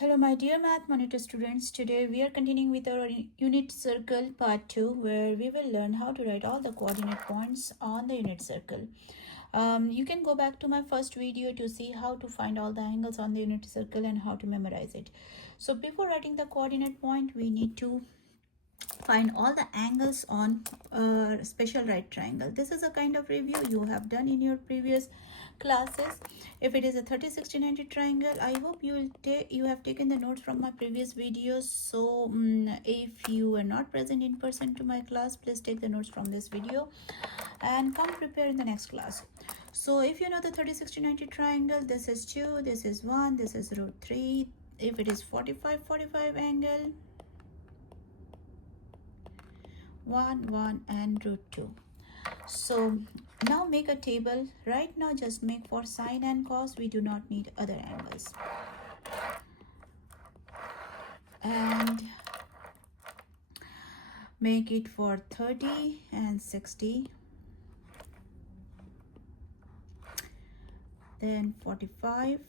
Hello my dear math monitor students. Today we are continuing with our unit circle part 2 where we will learn how to write all the coordinate points on the unit circle. You can go back to my first video to see how to find all the angles on the unit circle and how to memorize it. So before writing the coordinate point, we need to find all the angles on a special right triangle. This is a kind of review you have done in your previous classes. If it is a 30 60 90 triangle, I hope you have taken the notes from my previous videos. So if you are not present in person to my class, please take the notes from this video and come prepare in the next class. So if you know the 30 60 90 triangle, this is 2, this is 1, this is root 3. If it is 45 45 angle, 1 1 and root 2. So now make a table. Right now just make for sine and cos. We do not need other angles. And make it for 30 and 60. Then 45.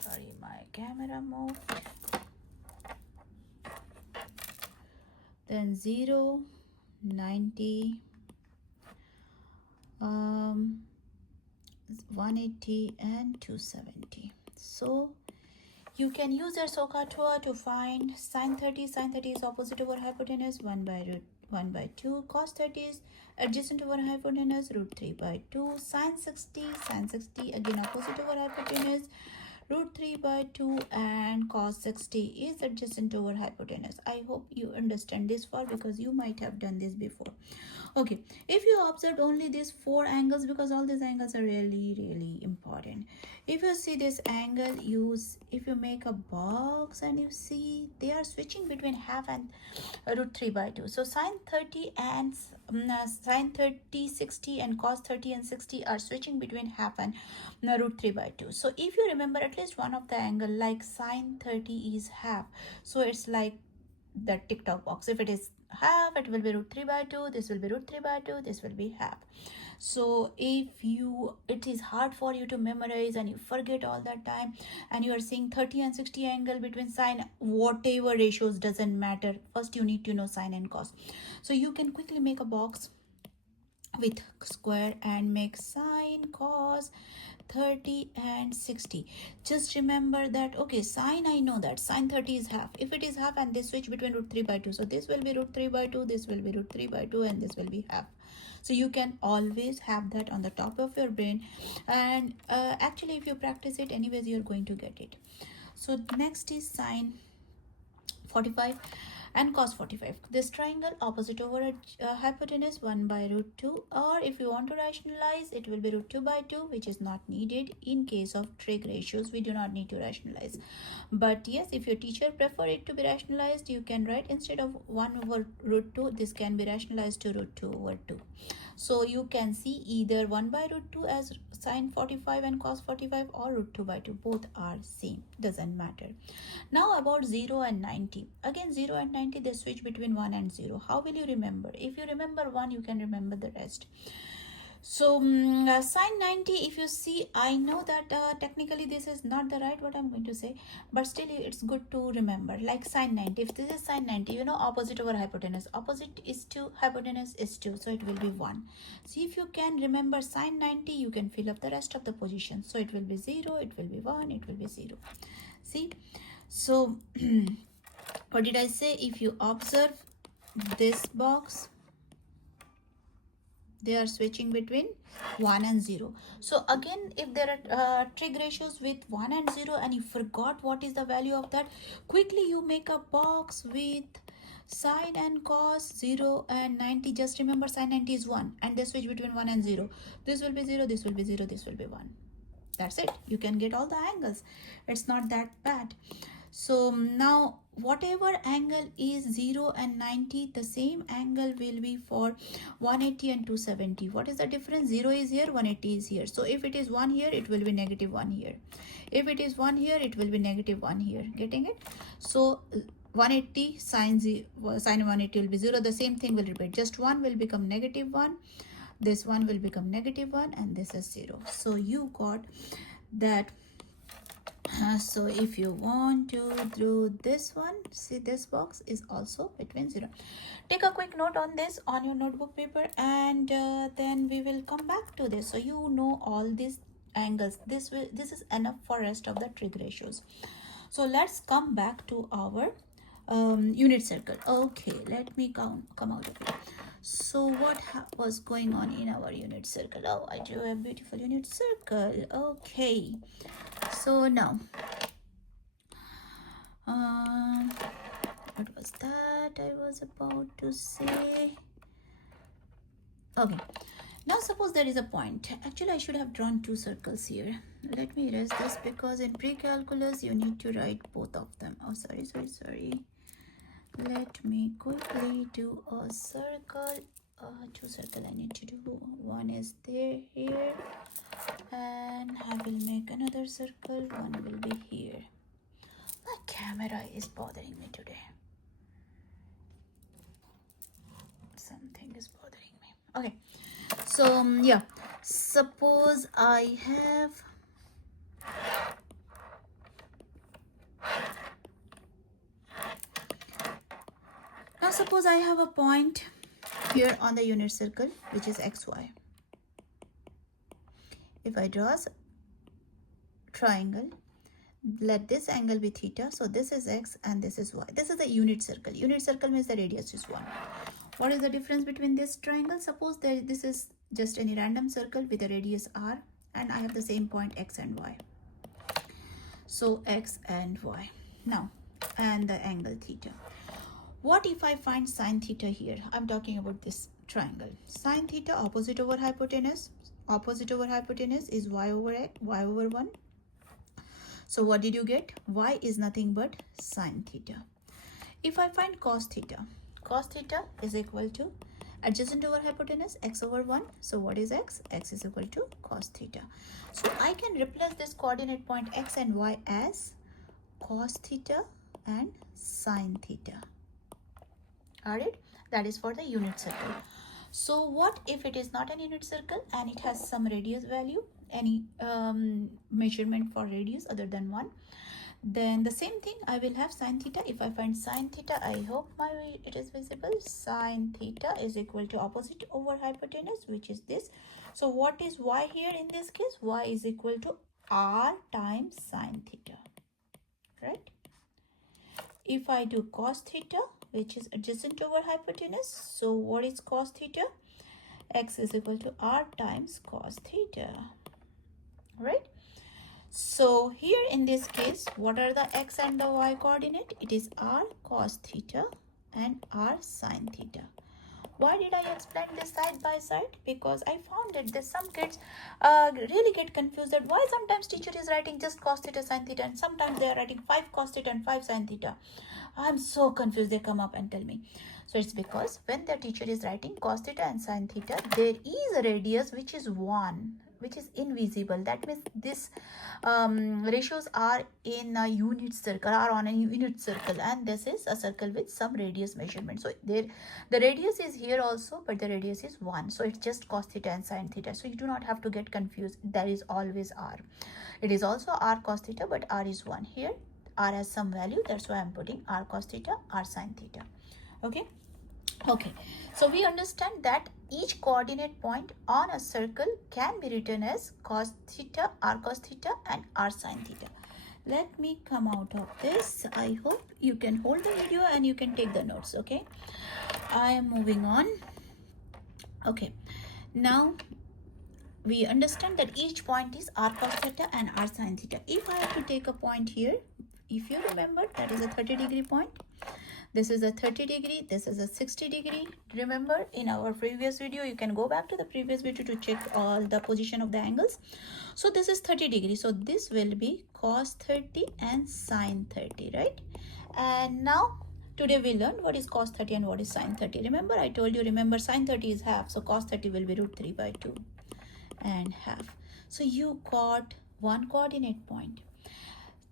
Sorry, my camera moved. Then 0, 90, 180 and 270. So you can use your SOHCAHTOA to find sine 30. Sine 30 is opposite over hypotenuse, 1 by root 1 by 2. Cos 30 is adjacent over hypotenuse, root 3 by 2. Sine 60 again opposite over hypotenuse, root 3 by 2, and cos 60 is adjacent over hypotenuse. I hope you understand this far because you might have done this before. Okay, if you observe only these 4 angles, because all these angles are really important. If you see this angle, if you make a box and you see they are switching between half and root 3 by 2. So sine 30 and sine 30 60 and cos 30 and 60 are switching between half and root 3 by 2. So if you remember at least one of the angle, like sine 30 is half, so it's like the TikTok box. If it is half, it will be root 3 by 2, this will be root 3 by 2, this will be half. So if it is hard for you to memorize and you forget all that time, and you are seeing 30 and 60 angle between sine, whatever ratios, doesn't matter. First you need to know sine and cos. So you can quickly make a box with square and make sine, cos 30 and 60. Just remember that, okay, sine, I know that sine 30 is half. If it is half and they switch between root 3 by 2, so this will be root 3 by 2, this will be root 3 by 2, and this will be half. So you can always have that on the top of your brain, and actually if you practice it anyways, you're going to get it. So next is sine 45 and cos 45. This triangle opposite over hypotenuse, 1 by root 2, or if you want to rationalize, it will be root 2 by 2, which is not needed. In case of trig ratios, we do not need to rationalize. But yes, if your teacher prefer it to be rationalized, you can write instead of 1 over root 2, this can be rationalized to root 2 over 2. So you can see either 1 by root 2 as sine 45 and cos 45, or root 2 by 2. Both are same, doesn't matter. Now about 0 and 90. Again 0 and 90, they switch between 1 and 0. How will you remember? If you remember 1, you can remember the rest. So sine 90, if you see, I know that technically this is not the right what I'm going to say, but still it's good to remember. Like sine 90, if this is sine 90, you know opposite over hypotenuse, opposite is 2, hypotenuse is 2, so it will be 1. See, if you can remember sine 90, you can fill up the rest of the positions. So it will be 0, it will be 1, it will be 0. See, so what did I say? If you observe this box, they are switching between 1 and 0. So again, if there are trig ratios with 1 and 0 and you forgot what is the value of that, quickly you make a box with sine and cos 0 and 90. Just remember sine 90 is 1 and they switch between 1 and 0. This will be 0, this will be 0, this will be 1. That's it. You can get all the angles. It's not that bad. So now whatever angle is 0 and 90, the same angle will be for 180 and 270. What is the difference? 0 is here, 180 is here. So if it is 1 here, it will be negative 1 here. If it is 1 here, it will be negative 1 here. Getting it? So 180 sine 180 will be 0. The same thing will repeat. Just 1 will become negative 1. This one will become negative 1, and this is 0. So you got that So if you want to do this one, see this box is also between 0. Take a quick note on this on your notebook paper, and then we will come back to this. So you know all these angles. This is enough for rest of the trig ratios. So let's come back to our unit circle. Okay, let me come out of it. So what was going on in our unit circle? Oh, I drew a beautiful unit circle. Okay, so now what was that I was about to say? Okay, now suppose there is a point. Actually, I should have drawn two circles here. Let me erase this because in pre-calculus you need to write both of them. Oh, sorry. Let me quickly do a circle. Two circle I need to do. One is there here, and I will make another circle. One will be here. My camera is bothering me today. Something is bothering me. Okay, so yeah, suppose I have suppose I have a point here on the unit circle, which is xy. If I draw a triangle, let this angle be theta. So this is x and this is y. This is the unit circle. Unit circle means the radius is 1. What is the difference between this triangle? Suppose this is just any random circle with a radius r, and I have the same point x and y. So x and y. Now, and the angle theta. What if I find sine theta here? I'm talking about this triangle. Sine theta, opposite over hypotenuse. Opposite over hypotenuse is y over 1. So what did you get? Y is nothing but sine theta. If I find cos theta is equal to adjacent over hypotenuse, x over 1. So what is x? X is equal to cos theta. So I can replace this coordinate point x and y as cos theta and sine theta. Alright, that is for the unit circle. So what if it is not an unit circle and it has some radius value, any measurement for radius other than 1? Then the same thing, I will have sine theta. If I find sine theta, I hope it is visible. Sine theta is equal to opposite over hypotenuse, which is this. So what is y here in this case? Y is equal to r times sine theta, right? If I do cos theta, which is adjacent over hypotenuse, so what is cos theta? X is equal to r times cos theta, right? So here in this case, what are the x and the y coordinate? It is r cos theta and r sine theta. Why did I explain this side by side? Because I found that some kids really get confused that why sometimes teacher is writing just cos theta sine theta and sometimes they are writing 5 cos theta and 5 sine theta. I'm so confused. They come up and tell me. So it's because when the teacher is writing cos theta and sine theta, there is a radius which is 1, which is invisible. That means this ratios are in a unit circle, are on a unit circle, and this is a circle with some radius measurement. So there, the radius is here also, but the radius is 1. So it's just cos theta and sine theta. So you do not have to get confused. There is always r. It is also r cos theta, but r is 1 here. R has some value, that's why I'm putting r cos theta, r sine theta. Okay, so we understand that each coordinate point on a circle can be written as cos theta, r cos theta and r sine theta. Let me come out of this. I hope you can hold the video and you can take the notes. Okay, I am moving on. Okay, now we understand that each point is r cos theta and r sine theta. If I have to take a point here, if you remember, that is a 30-degree point. This is a 30 degree, this is a 60 degree. Remember in our previous video, you can go back to the previous video to check all the position of the angles. So this is 30 degree. So this will be cos 30 and sine 30, right? And now today we learned what is cos 30 and what is sine 30. Remember I told you, remember sine 30 is half. So cos 30 will be root 3 by 2 and half. So you got one coordinate point.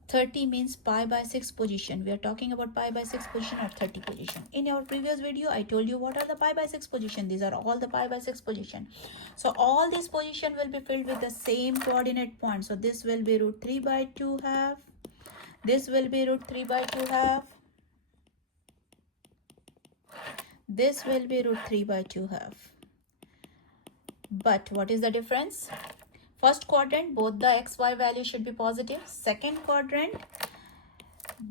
30 means pi by 6 position. We are talking about pi by 6 position or 30 position. In our previous video, I told you what are the pi by 6 position. These are all the pi by 6 position. So all these position will be filled with the same coordinate point. So this will be root 3 by 2 half. This will be root 3 by 2 half. This will be root 3 by 2 half. But what is the difference? First quadrant, both the xy value should be positive. Second quadrant,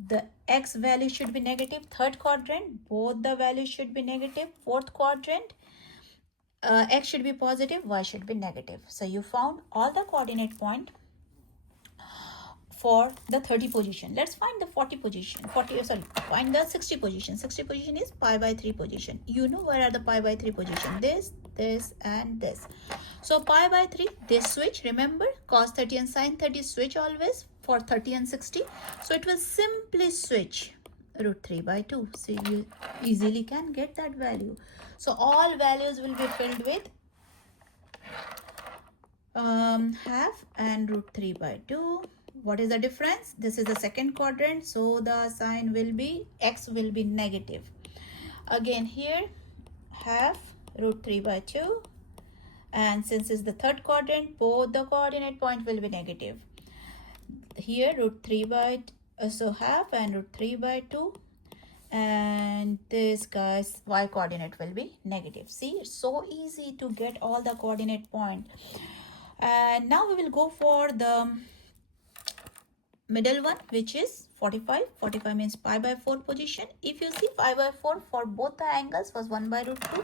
the x value should be negative. Third quadrant, both the values should be negative. Fourth quadrant, x should be positive, y should be negative. So you found all the coordinate point for the 30 position. Let's find the 40 position. Find the 60 position. 60 position is pi by 3 position. You know where are the pi by 3 position? This, and this. So pi by 3, this switch. Remember, cos 30 and sin 30 switch always for 30 and 60. So it will simply switch root 3 by 2. So you easily can get that value. So all values will be filled with half and root 3 by 2. What is the difference? This is the second quadrant, so the sign will be, x will be negative. Again here, half root 3 by 2. And since it's the third quadrant, both the coordinate point will be negative. Here root 3 by, so half and root 3 by 2. And this, guys, y coordinate will be negative. See, it's so easy to get all the coordinate point. And now we will go for the middle one, which is 45. 45 means pi by 4 position. If you see, pi by 4 for both the angles was 1 by root 2.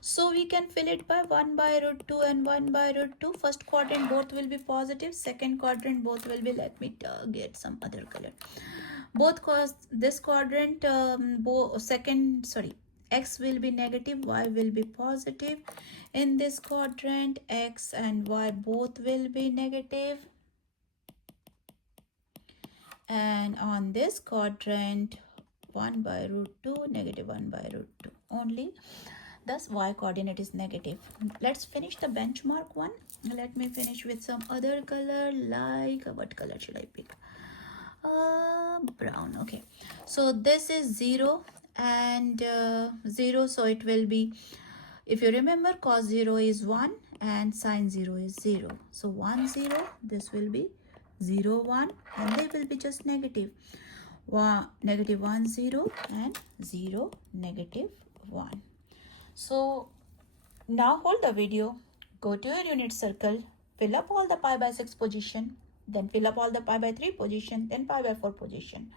So we can fill it by 1 by root 2 and 1 by root 2. First quadrant both will be positive. Second quadrant both will be, let me get some other color. Both cause this quadrant, x will be negative, y will be positive. In this quadrant, x and y both will be negative. And on this quadrant, 1 by root 2, negative 1 by root 2 only. Thus, y coordinate is negative. Let's finish the benchmark one. Let me finish with some other color, like, what color should I pick? Brown. Okay. So this is 0 and 0. So it will be, if you remember, cos 0 is 1 and sin 0 is 0. So 1, 0. This will be 0, 1, and they will be just negative. Negative 1, 0 and 0, negative 1. So now hold the video, go to your unit circle, fill up all the pi by 6 position, then fill up all the pi by 3 position, then pi by 4 position.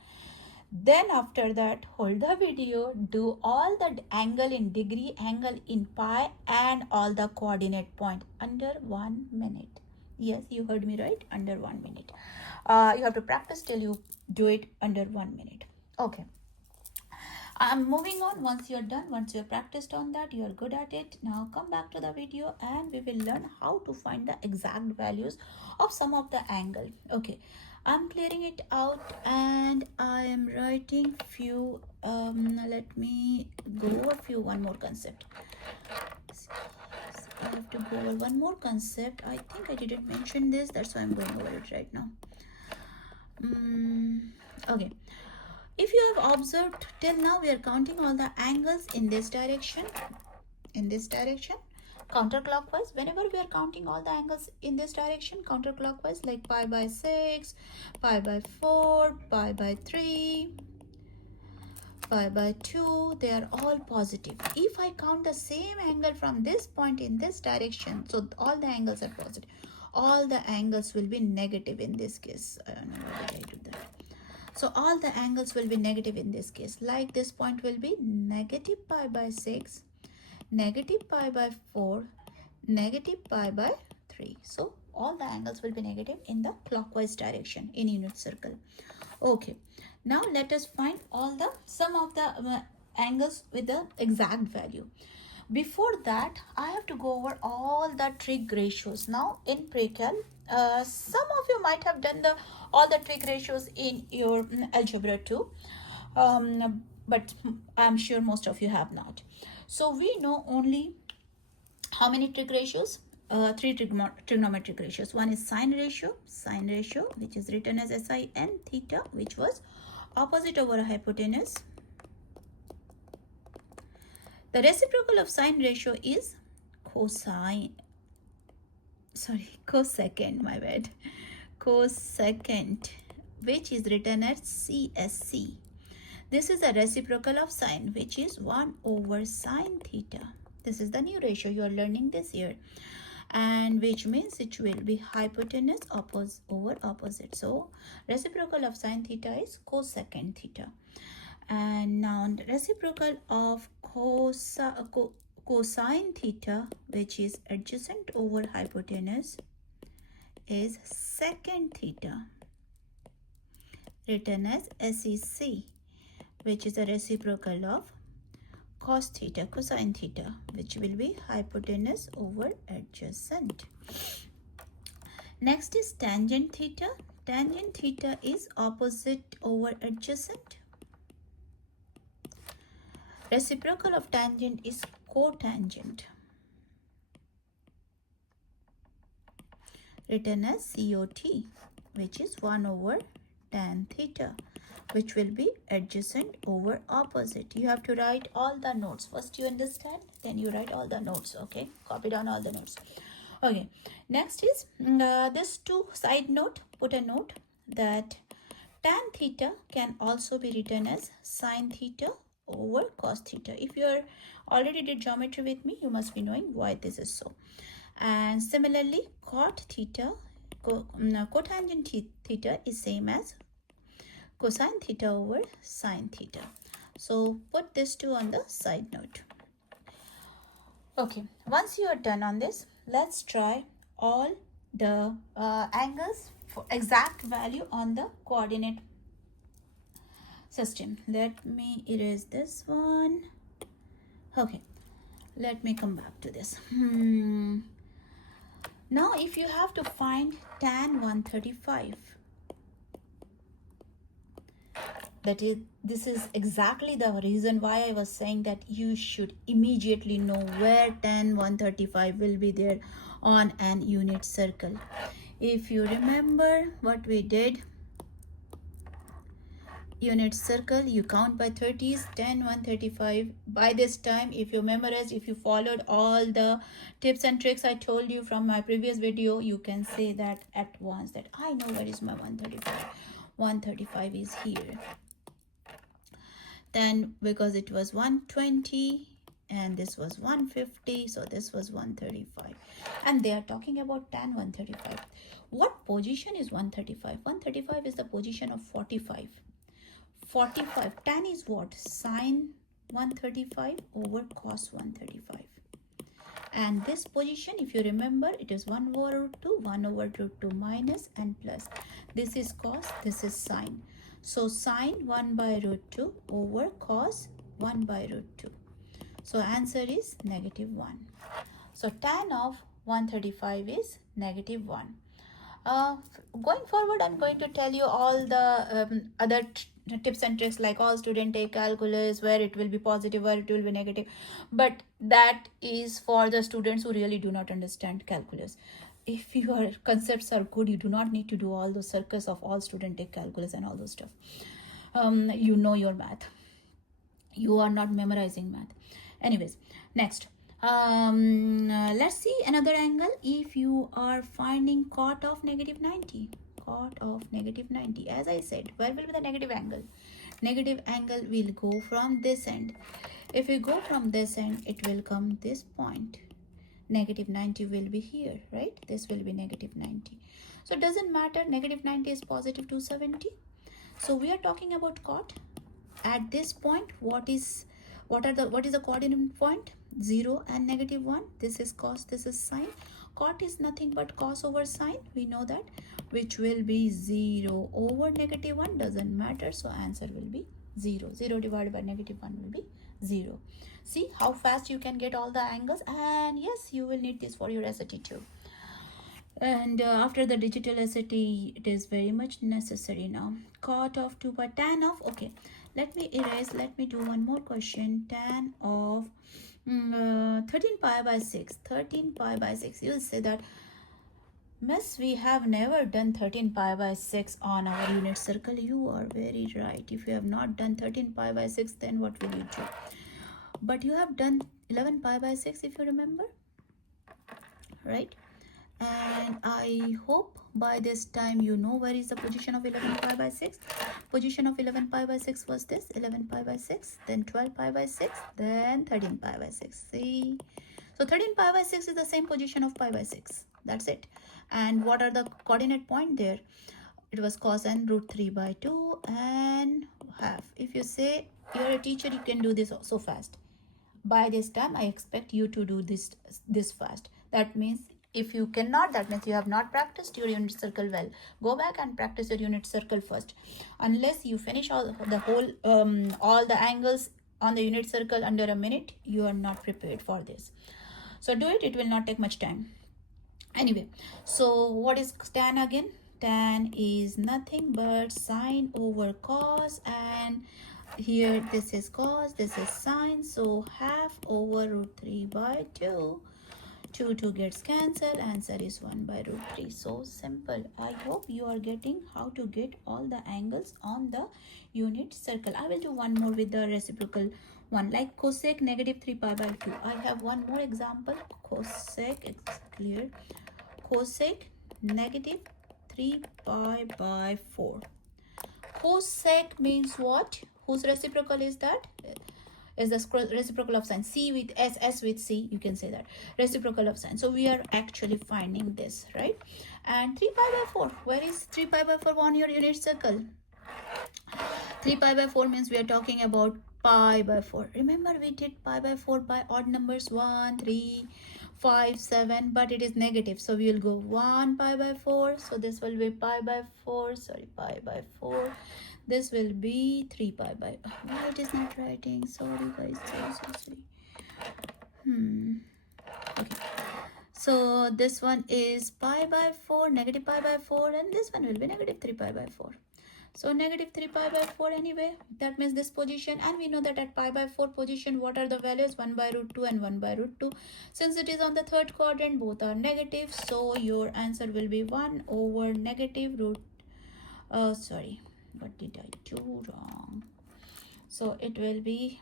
Then after that, hold the video, do all the angle in degree, angle in pi, and all the coordinate point under 1 minute. Yes, you heard me right, under 1 minute. You have to practice till you do it under 1 minute. Okay. I'm moving on. Once you're done, once you've practiced on that, you're good at it. Now come back to the video and we will learn how to find the exact values of some of the angle. Okay, I'm clearing it out and I am writing few, let me go over one more concept. I have to go over one more concept. I think I didn't mention this, that's why I'm going over it right now. Okay. If you have observed till now, we are counting all the angles in this direction, counterclockwise. Whenever we are counting all the angles in this direction, counterclockwise, like pi by 6, pi by 4, pi by 3, pi by 2, they are all positive. If I count the same angle from this point in this direction, so all the angles are positive. All the angles will be negative in this case. I don't know why did I do that. So all the angles will be negative in this case. Like this point will be negative pi by 6, negative pi by 4, negative pi by 3. So all the angles will be negative in the clockwise direction in unit circle. Okay. Now let us find all the sum of the angles with the exact value. Before that, I have to go over all the trig ratios. Now in Precal, some of you might have done all the trig ratios in your algebra too, but I'm sure most of you have not. So we know only how many trig ratios? 3 trigonometric ratios. One is sine ratio, which is written as sin theta, which was opposite over hypotenuse. The reciprocal of sine ratio is cosecant, my bad. Cosecant which is written as CSC. This is a reciprocal of sine, which is 1 over sine theta. This is the new ratio you are learning this year, and which means it will be hypotenuse over opposite. So reciprocal of sine theta is cosecant theta. And now reciprocal of cosine theta, which is adjacent over hypotenuse, is secant theta, written as SEC, which is a reciprocal of cos theta, cosine theta, which will be hypotenuse over adjacent. Next is tangent theta. Tangent theta is opposite over adjacent. Reciprocal of tangent is cotangent, written as COT, which is 1 over tan theta, which will be adjacent over opposite. You have to write all the notes. First you understand, then you write all the notes, okay? Copy down all the notes. Okay, next is this two side note. Put a note that tan theta can also be written as sine theta over cos theta. If you are already did geometry with me, you must be knowing why this is so. And similarly, cot theta, cotangent theta is same as cosine theta over sine theta. So put this two on the side note. Okay, once you are done on this, let's try all the angles for exact value on the coordinate system. Let me erase this one. Okay, let me come back to this. Now if you have to find tan 135, this is exactly the reason why I was saying that you should immediately know where tan 135 will be there on an unit circle. If you remember what we did, unit circle, you count by 30s, 10, 135. By this time, if you memorized, if you followed all the tips and tricks I told you from my previous video, you can say that at once that I know where is my 135. 135 is here. Then because it was 120 and this was 150, so this was 135, and they are talking about tan 135. What position is 135? 135 is the position of 45. 45, tan is what? Sine 135 over cos 135. And this position, if you remember, it is 1 over root 2, 1 over root 2 minus and plus. This is cos, this is sine. So sine 1 by root 2 over cos 1 by root 2. So answer is negative 1. So tan of 135 is negative 1. Going forward, I'm going to tell you all the other tips and tricks, like all student take calculus, where it will be positive, where it will be negative. But that is for the students who really do not understand calculus. If your concepts are good, you do not need to do all those circus of all student take calculus and all those stuff. You know your math. You are not memorizing math. Anyways, next. Let's see another angle. If you are finding cot of negative 90, cot of negative 90, as I said, where will be the negative angle? Negative angle will go from this end. If we go from this end, it will come this point. Negative 90 will be here, right? This will be negative 90. So it doesn't matter, negative 90 is positive 270. So we are talking about cot. At this point, what is the coordinate point? 0 and negative 1. This is cos, this is sine. Cot is nothing but cos over sine, we know that, which will be 0 over negative 1, doesn't matter. So answer will be 0. 0 divided by negative 1 will be 0. See how fast you can get all the angles, and yes, you will need this for your SAT too. And after the digital SAT, it is very much necessary now. Cot of 2 by tan of, okay, let me erase, let me do one more question. Tan of 13 pi by 6. 13 pi by 6. You will say that, Miss, we have never done 13 pi by 6 on our unit circle. You are very right. If you have not done 13 pi by 6, then what will you do? But you have done 11 pi by 6, if you remember, right? And I hope by this time you know where is the position of 11 pi by 6. Position of 11 pi by 6 was this, 11 pi by 6, then 12 pi by 6, then 13 pi by 6. See, so 13 pi by 6 is the same position of pi by 6. That's it. And what are the coordinate point there? It was cosine root 3 by 2 and half. If you say you're a teacher, you can do this so fast. By this time I expect you to do this fast. That means if you cannot, that means you have not practiced your unit circle well. Go back and practice your unit circle first. Unless you finish all the angles on the unit circle under a minute, you are not prepared for this. So do it, it will not take much time. Anyway, so what is tan again? Tan is nothing but sine over cos, and here this is cos, this is sine, so half over root 3 by 2. 2 gets cancelled, answer is 1 by root 3. So simple. I hope you are getting how to get all the angles on the unit circle. I will do one more with the reciprocal one, like cosec negative 3 pi by 2. I have one more example. Cosec, it's clear, cosec negative 3 pi by 4. Cosec means what? Whose reciprocal is that? Is the reciprocal of sine. C with S, S with C, you can say that. Reciprocal of sine. So we are actually finding this, right? And 3 pi by 4. Where is 3 pi by 4 on your unit circle? 3 pi by 4 means we are talking about pi by 4. Remember we did pi by 4 by odd numbers 1, 3, 5, 7, but it is negative. So we will go 1 pi by 4. So this will be pi by 4. Sorry, pi by 4. This will be 3 pi by... Why it is not writing? Sorry guys, sorry. Okay. So this one is pi by 4, negative pi by 4, and this one will be negative 3 pi by 4. So negative 3 pi by 4 anyway. That means this position, and we know that at pi by 4 position, what are the values? 1 by root 2 and 1 by root 2. Since it is on the third quadrant, both are negative. So your answer will be 1 over negative root... sorry. What did I do wrong? So it will be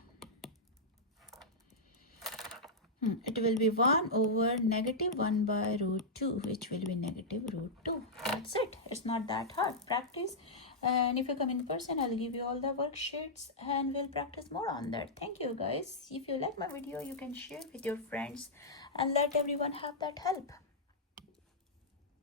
1 over negative 1 by root 2, which will be negative root 2. That's it. It's not that hard. Practice, and if you come in person, I'll give you all the worksheets and we'll practice more on that. Thank you guys. If you like my video, you can share with your friends and let everyone have that help.